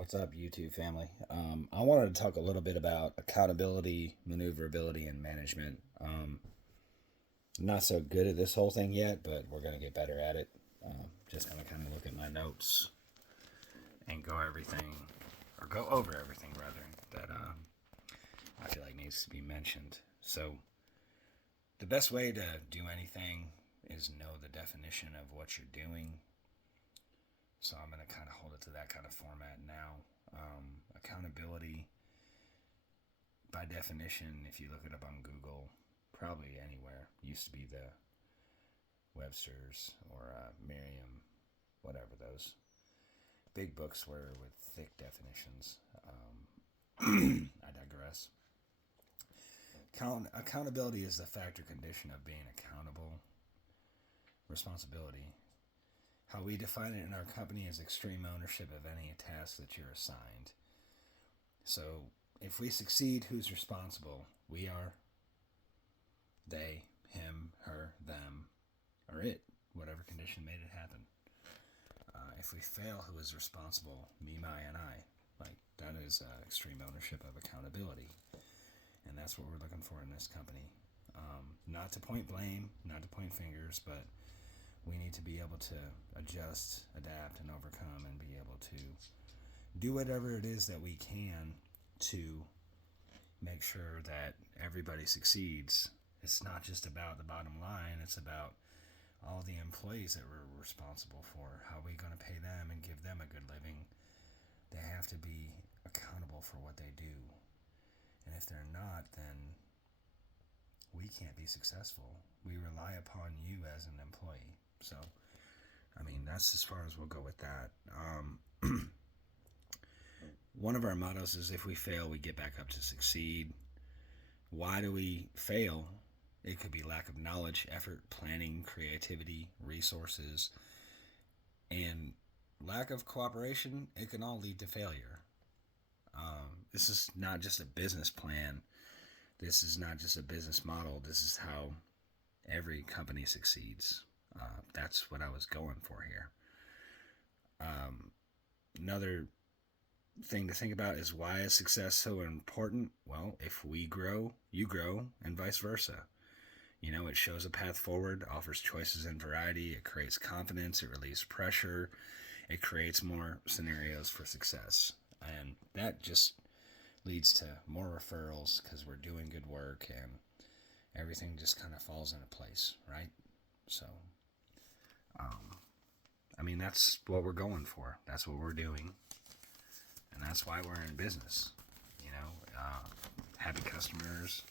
What's up, YouTube family? I wanted to talk a little bit about accountability, maneuverability, and management. Not so good at this whole thing yet, but we're going to get better at it. Just going to kind of look at my notes and go over everything rather, that I feel like needs to be mentioned. So, the best way to do anything is know the definition of what you're doing. So I'm going to kind of hold it to that kind of format now. Accountability, by definition, if you look it up on Google, probably anywhere, used to be the Webster's or Merriam, whatever those big books were with thick definitions. I digress. Accountability is the fact or condition of being accountable. Responsibility. How we define it in our company is extreme ownership of any task that you're assigned. So, if we succeed, who's responsible? We are. They, him, her, them, or it, whatever condition made it happen. If we fail, who is responsible? Me, my, and I. Like, that is extreme ownership of accountability. And that's what we're looking for in this company. Not to point blame, not to point fingers, but we need to be able to adjust, adapt, and overcome, and be able to do whatever it is that we can to make sure that everybody succeeds. It's not just about the bottom line, it's about all the employees that we're responsible for. How are we going to pay them and give them a good living? They have to be accountable for what they do. And if they're not, then we can't be successful. We rely upon you as an employee. So, I mean, that's as far as we'll go with that. One of our mottos is if we fail, we get back up to succeed. Why do we fail? It could be lack of knowledge, effort, planning, creativity, resources, and lack of cooperation. It can all lead to failure. This is not just a business plan. This is not just a business model. This is how every company succeeds. That's what I was going for here. Another thing to think about is, why is success so important? Well, if we grow, you grow, and vice versa. You know, it shows a path forward, offers choices and variety, it creates confidence, it relieves pressure, it creates more scenarios for success. And that just leads to more referrals because we're doing good work and everything just kind of falls into place, right? So, I mean, that's what we're going for. That's what we're doing. And that's why we're in business. You know, happy customers,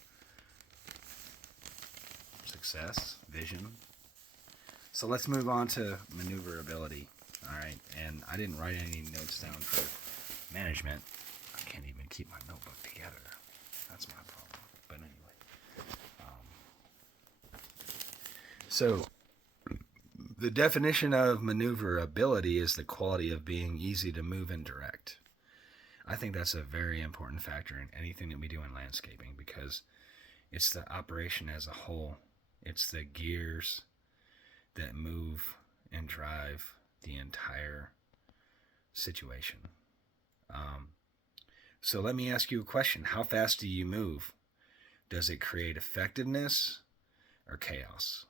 success, vision. So let's move on to maneuverability. All right. And I didn't write any notes down for management. I can't even keep my notebook together. That's my problem. But anyway. So the definition of maneuverability is the quality of being easy to move and direct. I think that's a very important factor in anything that we do in landscaping, because it's the operation as a whole. It's the gears that move and drive the entire situation. So let me ask you a question. How fast do you move? Does it create effectiveness or chaos?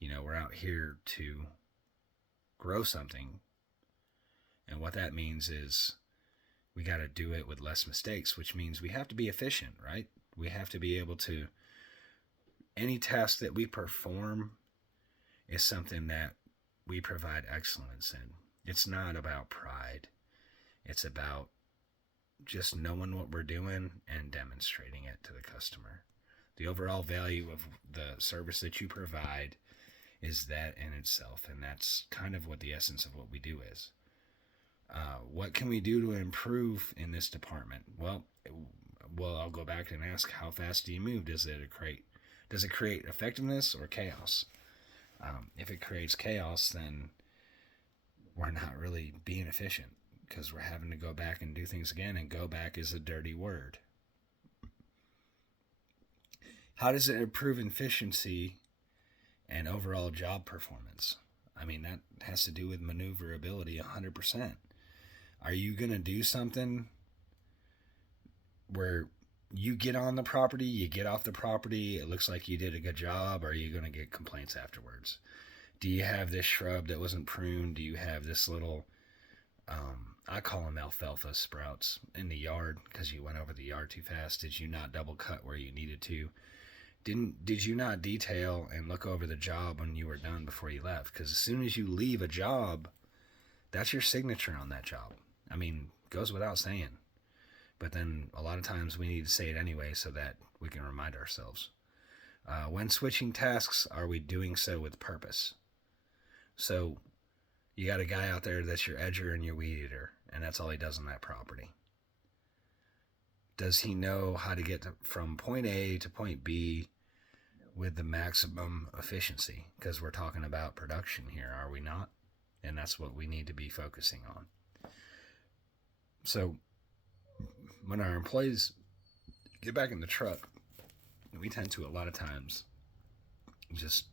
You know, we're out here to grow something. And what that means is we got to do it with less mistakes, which means we have to be efficient, right? We have to be able to, any task that we perform is something that we provide excellence in. It's not about pride. It's about just knowing what we're doing and demonstrating it to the customer. The overall value of the service that you provide is that in itself, and that's kind of what the essence of what we do is. What can we do to improve in this department? Well, I'll go back and ask, how fast do you move? Does it create effectiveness or chaos? If it creates chaos, then we're not really being efficient, because we're having to go back and do things again, and go back is a dirty word. How does it improve efficiency and overall job performance? I mean, that has to do with maneuverability 100%. Are you going to do something where you get on the property, you get off the property, it looks like you did a good job, or are you going to get complaints afterwards? Do you have this shrub that wasn't pruned? Do you have this little, I call them alfalfa sprouts in the yard because you went over the yard too fast? Did you not double cut where you needed to? Did you not detail and look over the job when you were done before you left? Because as soon as you leave a job, that's your signature on that job. I mean, goes without saying. But then a lot of times we need to say it anyway so that we can remind ourselves. When switching tasks, are we doing so with purpose? So you got a guy out there that's your edger and your weed eater, and that's all he does on that property. Does he know how to get from point A to point B with the maximum efficiency? Because we're talking about production here, are we not? And that's what we need to be focusing on. So when our employees get back in the truck, we tend to a lot of times just,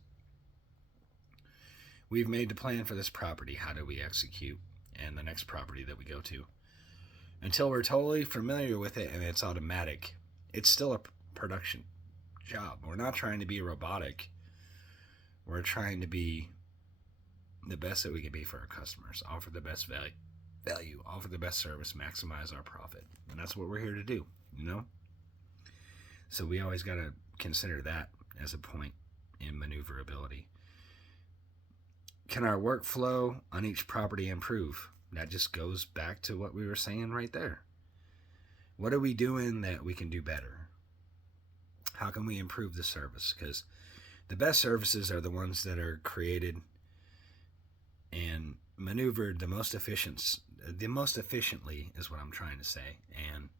we've made the plan for this property, how do we execute? And the next property that we go to, until we're totally familiar with it and it's automatic, it's still a production job. We're not trying to be robotic. We're trying to be the best that we can be for our customers, offer the best value, offer the best service, maximize our profit. And that's what we're here to do, you know? So we always got to consider that as a point in maneuverability. Can our workflow on each property improve? That just goes back to what we were saying right there. What are we doing that we can do better? How can we improve the service? Because the best services are the ones that are created and maneuvered the most efficiently is what I'm trying to say. And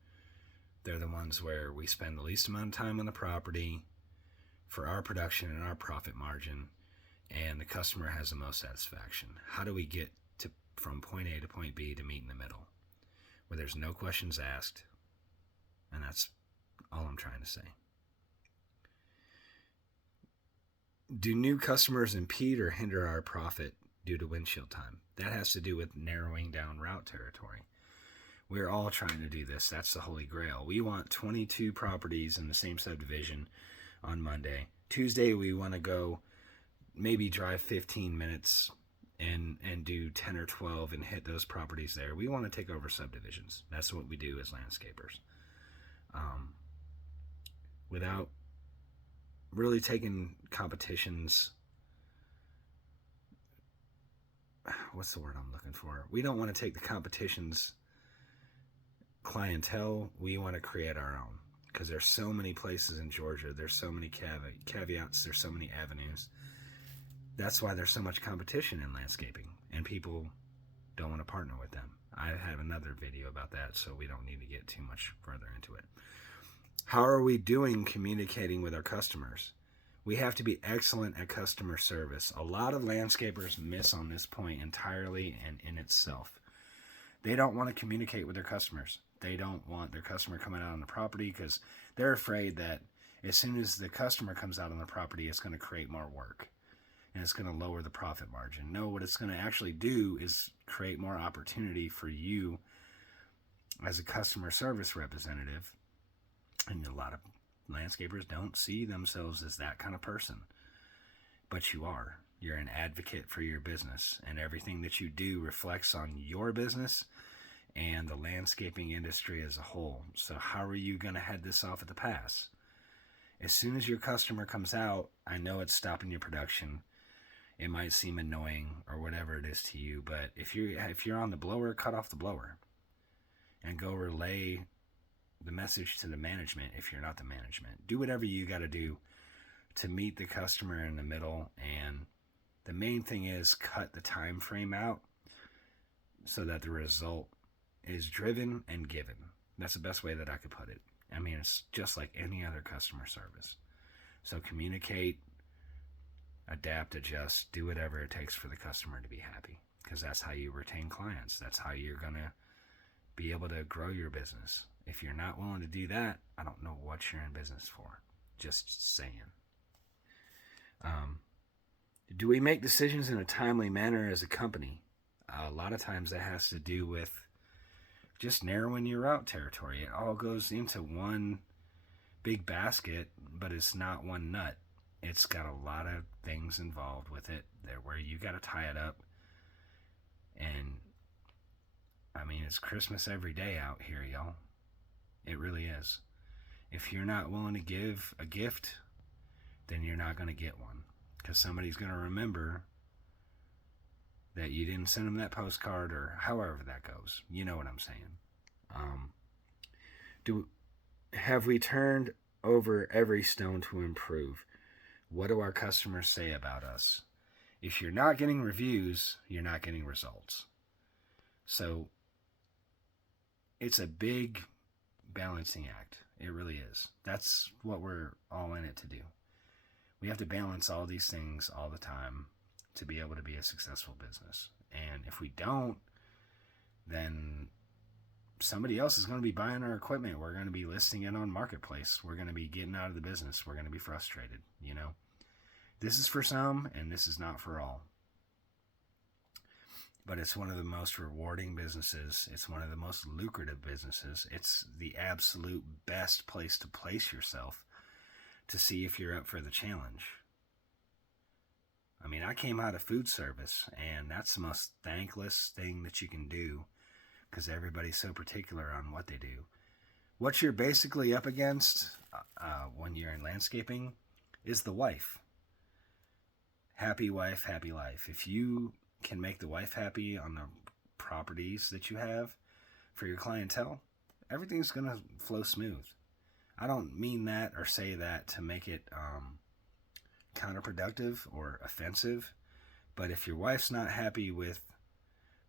they're the ones where we spend the least amount of time on the property for our production and our profit margin, and the customer has the most satisfaction. How do we get to from point A to point B to meet in the middle where there's no questions asked? And that's all I'm trying to say. Do new customers impede or hinder our profit due to windshield time? That has to do with narrowing down route territory. We're all trying to do this. That's the holy grail. We want 22 properties in the same subdivision on Monday. Tuesday, we want to go maybe drive 15 minutes and do 10 or 12 and hit those properties there. We want to take over subdivisions. That's what we do as landscapers. Without really taking competitions, what's the word I'm looking for? We don't want to take the competition's clientele. We want to create our own, because there's so many places in Georgia. There's so many caveats. There's so many avenues. That's why there's so much competition in landscaping, and people don't want to partner with them. I have another video about that, so we don't need to get too much further into it. How are we doing communicating with our customers? We have to be excellent at customer service. A lot of landscapers miss on this point entirely and in itself. They don't want to communicate with their customers. They don't want their customer coming out on the property because they're afraid that as soon as the customer comes out on the property, it's going to create more work and it's going to lower the profit margin. No, what it's going to actually do is create more opportunity for you as a customer service representative. And a lot of landscapers don't see themselves as that kind of person, but you are. You're an advocate for your business, and everything that you do reflects on your business and the landscaping industry as a whole. So how are you going to head this off at the pass? As soon as your customer comes out, I know it's stopping your production. It might seem annoying or whatever it is to you, but if you're on the blower, cut off the blower and go relay the message to the management. If you're not the management, do whatever you got to do to meet the customer in the middle. And the main thing is cut the time frame out so that the result is driven and given. That's the best way that I could put it. I mean, it's just like any other customer service. So communicate, adapt, adjust, do whatever it takes for the customer to be happy, because that's how you retain clients. That's how you're going to be able to grow your business. If you're not willing to do that, I don't know what you're in business for. Just saying. Do we make decisions in a timely manner as a company? A lot of times that has to do with just narrowing your route territory. It all goes into one big basket, but it's not one nut. It's got a lot of things involved with it there where you got to tie it up. And I mean, it's Christmas every day out here, y'all. It really is. If you're not willing to give a gift, then you're not going to get one, because somebody's going to remember that you didn't send them that postcard, or however that goes. You know what I'm saying. Have we turned over every stone to improve? What do our customers say about us? If you're not getting reviews, you're not getting results. So it's a big balancing act. It really is. That's what we're all in it to do. We have to balance all these things all the time to be able to be a successful business. And if we don't, then somebody else is going to be buying our equipment. We're going to be listing it on Marketplace. We're going to be getting out of the business. We're going to be frustrated, you know. This is for some, and this is not for all. But it's one of the most rewarding businesses. It's one of the most lucrative businesses. It's the absolute best place to place yourself to see if you're up for the challenge. I mean, I came out of food service, and that's the most thankless thing that you can do, because everybody's so particular on what they do. What you're basically up against when you're in landscaping is the wife. Happy wife, happy life. If you can make the wife happy on the properties that you have for your clientele, everything's going to flow smooth. I don't mean that or say that to make it counterproductive or offensive, but if your wife's not happy with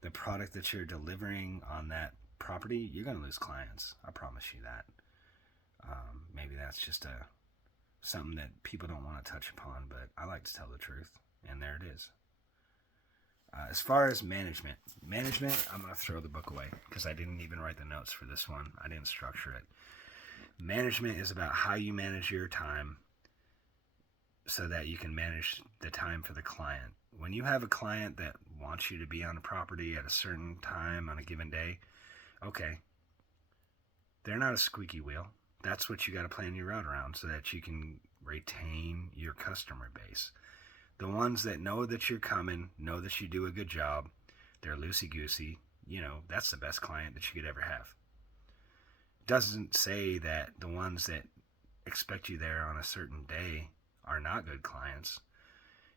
the product that you're delivering on that property, you're going to lose clients. I promise you that. Maybe that's just something that people don't want to touch upon, but I like to tell the truth, and there it is. As far as management, I'm going to throw the book away because I didn't even write the notes for this one. I didn't structure it. Management is about how you manage your time so that you can manage the time for the client. When you have a client that wants you to be on a property at a certain time on a given day, okay, they're not a squeaky wheel. That's what you got to plan your route around so that you can retain your customer base. The ones that know that you're coming, know that you do a good job, they're loosey-goosey, you know, that's the best client that you could ever have. Doesn't say that the ones that expect you there on a certain day are not good clients,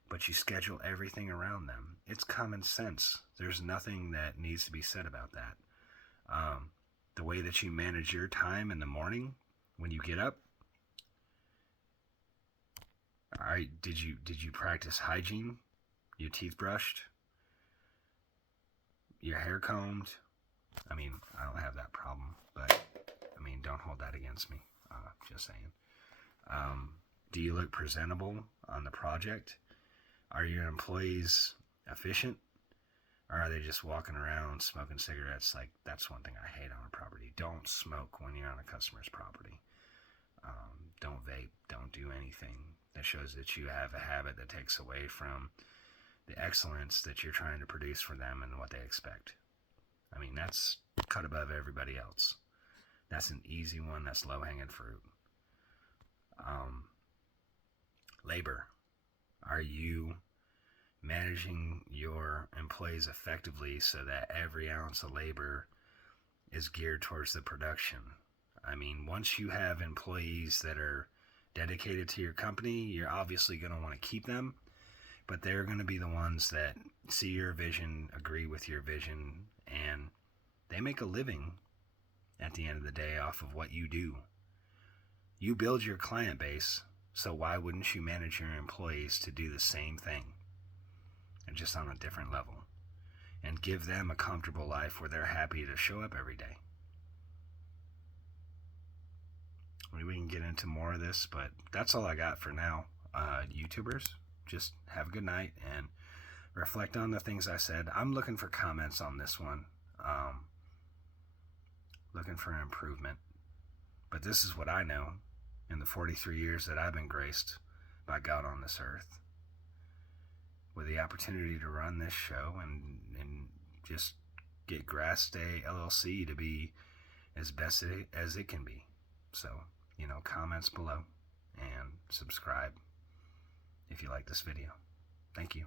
but you schedule everything around them. It's common sense. There's nothing that needs to be said about that. The way that you manage your time in the morning when you get up, did you practice hygiene? Your teeth brushed? Your hair combed? I mean, I don't have that problem, but I mean, don't hold that against me. Just saying. Do you look presentable on the project? Are your employees efficient? Or are they just walking around smoking cigarettes? Like, that's one thing I hate on a property. Don't smoke when you're on a customer's property. Don't vape. Don't do anything that shows that you have a habit that takes away from the excellence that you're trying to produce for them and what they expect. I mean, that's cut above everybody else. That's an easy one. That's low-hanging fruit. Labor. Are you managing your employees effectively so that every ounce of labor is geared towards the production? I mean, once you have employees that are dedicated to your company, you're obviously going to want to keep them, but they're going to be the ones that see your vision, agree with your vision, and they make a living at the end of the day off of what you do. You build your client base, so why wouldn't you manage your employees to do the same thing, and just on a different level, and give them a comfortable life where they're happy to show up every day? We can get into more of this, but that's all I got for now. YouTubers, just have a good night and reflect on the things I said. I'm looking for comments on this one. Looking for an improvement. But this is what I know in the 43 years that I've been graced by God on this earth with the opportunity to run this show and just get Grass Day LLC to be as best as it can be. So, comments below and subscribe if you like this video. Thank you.